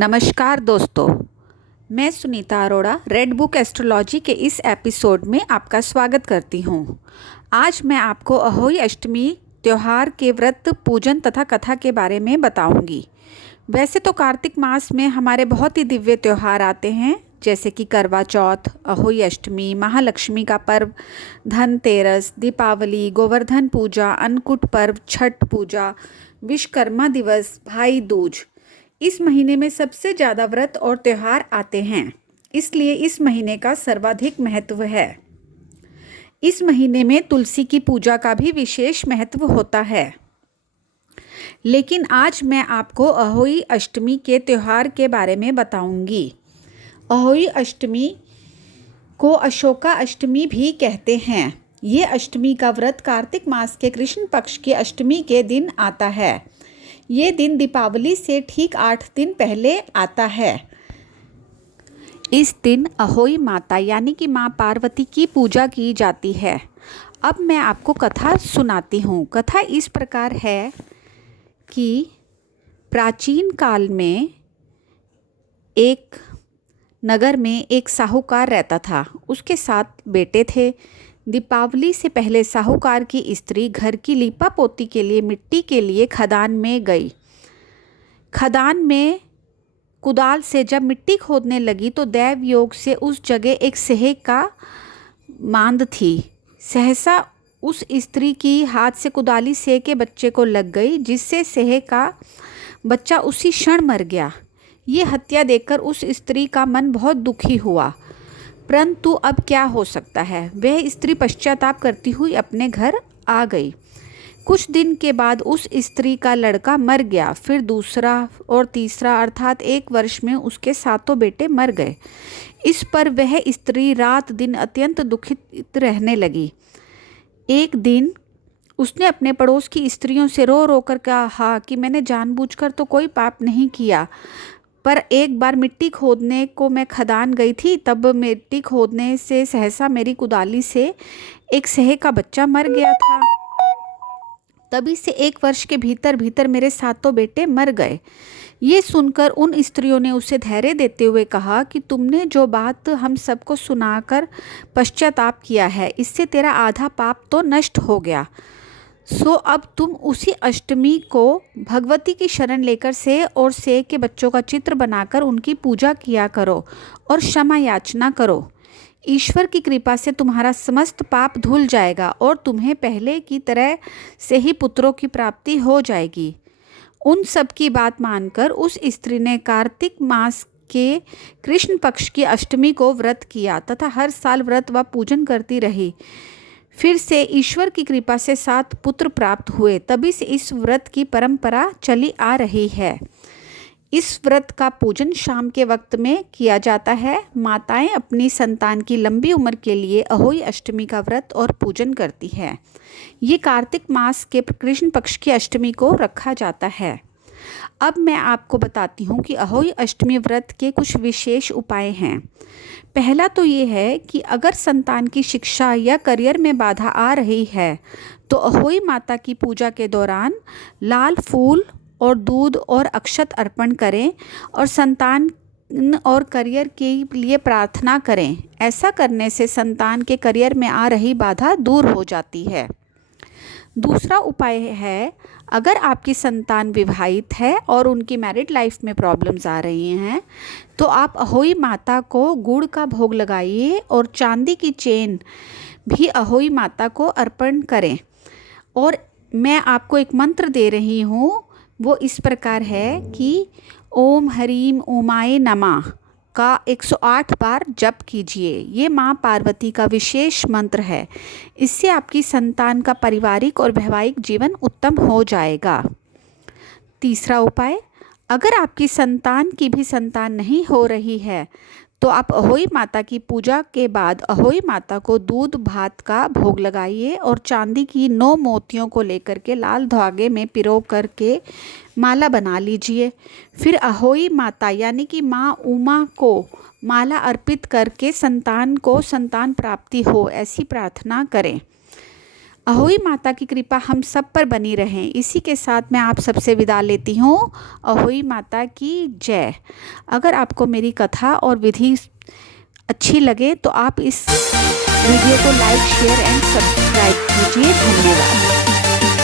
नमस्कार दोस्तों, मैं Sunita Arora red book astrology के इस एपिसोड में आपका स्वागत करती हूँ। आज मैं आपको अहोई अष्टमी त्यौहार के व्रत, पूजन तथा कथा के बारे में बताऊंगी। वैसे तो कार्तिक मास में हमारे बहुत ही दिव्य त्यौहार आते हैं, जैसे कि करवा चौथ, अहोई अष्टमी, महालक्ष्मी का पर्व, धनतेरस, दीपावली, गोवर्धन पूजा, अन्नकूट पर्व, छठ पूजा, विश्वकर्मा दिवस, भाई दूज। इस महीने में सबसे ज़्यादा व्रत और त्यौहार आते हैं, इसलिए इस महीने का सर्वाधिक महत्व है। इस महीने में तुलसी की पूजा का भी विशेष महत्व होता है। लेकिन आज मैं आपको अहोई अष्टमी के त्यौहार के बारे में बताऊंगी। अहोई अष्टमी को अशोका अष्टमी भी कहते हैं। ये अष्टमी का व्रत कार्तिक मास के कृष्ण पक्ष की अष्टमी के दिन आता है। ये दिन दीपावली से ठीक 8 दिन पहले आता है। इस दिन अहोई माता यानी कि माँ पार्वती की पूजा की जाती है। अब मैं आपको कथा सुनाती हूँ। कथा इस प्रकार है कि प्राचीन काल में एक नगर में एक साहूकार रहता था। उसके 7 बेटे थे। दीपावली से पहले साहूकार की स्त्री घर की लीपा पोती के लिए मिट्टी के लिए खदान में गई। खदान में कुदाल से जब मिट्टी खोदने लगी तो दैव योग से उस जगह एक सेह का मांद थी। सहसा उस स्त्री की हाथ से कुदाली सेह के बच्चे को लग गई, जिससे सेह का बच्चा उसी क्षण मर गया। ये हत्या देखकर उस स्त्री का मन बहुत दुखी हुआ, परंतु अब क्या हो सकता है। वह स्त्री पश्चाताप करती हुई अपने घर आ गई। कुछ दिन के बाद उस स्त्री का लड़का मर गया। फिर दूसरा और तीसरा, अर्थात 1 वर्ष में उसके 7 बेटे मर गए। इस पर वह स्त्री रात दिन अत्यंत दुखित रहने लगी। एक दिन उसने अपने पड़ोस की स्त्रियों से रो रो कर कहा कि मैंने जानबूझकर तो कोई पाप नहीं किया, पर एक बार मिट्टी खोदने को मैं खदान गई थी। तब मिट्टी खोदने से सहसा मेरी कुदाली से एक सेह का बच्चा मर गया था। तभी से 1 वर्ष के भीतर भीतर मेरे 7 बेटे मर गए। ये सुनकर उन स्त्रियों ने उसे धैर्य देते हुए कहा कि तुमने जो बात हम सबको सुनाकर पश्चाताप किया है, इससे तेरा आधा पाप तो नष्ट हो गया। सो अब तुम उसी अष्टमी को भगवती की शरण लेकर सेह और सेह के बच्चों का चित्र बनाकर उनकी पूजा किया करो और क्षमा याचना करो। ईश्वर की कृपा से तुम्हारा समस्त पाप धुल जाएगा और तुम्हें पहले की तरह से ही पुत्रों की प्राप्ति हो जाएगी। उन सब की बात मानकर उस स्त्री ने कार्तिक मास के कृष्ण पक्ष की अष्टमी को व्रत किया तथा हर साल व्रत व पूजन करती रही। फिर से ईश्वर की कृपा से 7 पुत्र प्राप्त हुए। तभी से इस व्रत की परंपरा चली आ रही है। इस व्रत का पूजन शाम के वक्त में किया जाता है। माताएं अपनी संतान की लंबी उम्र के लिए अहोई अष्टमी का व्रत और पूजन करती है। ये कार्तिक मास के कृष्ण पक्ष की अष्टमी को रखा जाता है। अब मैं आपको बताती हूँ कि अहोई अष्टमी व्रत के कुछ विशेष उपाय हैं। पहला तो ये है कि अगर संतान की शिक्षा या करियर में बाधा आ रही है तो अहोई माता की पूजा के दौरान लाल फूल और दूध और अक्षत अर्पण करें और संतान और करियर के लिए प्रार्थना करें। ऐसा करने से संतान के करियर में आ रही बाधा दूर हो जाती है। दूसरा उपाय है, अगर आपकी संतान विवाहित है और उनकी मैरिड लाइफ में प्रॉब्लम्स आ रही हैं तो आप अहोई माता को गुड़ का भोग लगाइए और चांदी की चेन भी अहोई माता को अर्पण करें। और मैं आपको एक मंत्र दे रही हूँ, वो इस प्रकार है कि ओम हरीम ओमाय नमः का 108 बार जप कीजिए। ये माँ पार्वती का विशेष मंत्र है। इससे आपकी संतान का पारिवारिक और वैवाहिक जीवन उत्तम हो जाएगा। तीसरा उपाय, अगर आपकी संतान की भी संतान नहीं हो रही है तो आप अहोई माता की पूजा के बाद अहोई माता को दूध भात का भोग लगाइए और चांदी की 9 मोतियों को लेकर के लाल धागे में पिरो करके माला बना लीजिए। फिर अहोई माता यानी कि माँ उमा को माला अर्पित करके संतान को संतान प्राप्ति हो, ऐसी प्रार्थना करें। अहोई माता की कृपा हम सब पर बनी रहे। इसी के साथ मैं आप सबसे विदा लेती हूँ। अहोई माता की जय। अगर आपको मेरी कथा और विधि अच्छी लगे तो आप इस वीडियो को लाइक, शेयर एंड सब्सक्राइब कीजिए। धन्यवाद।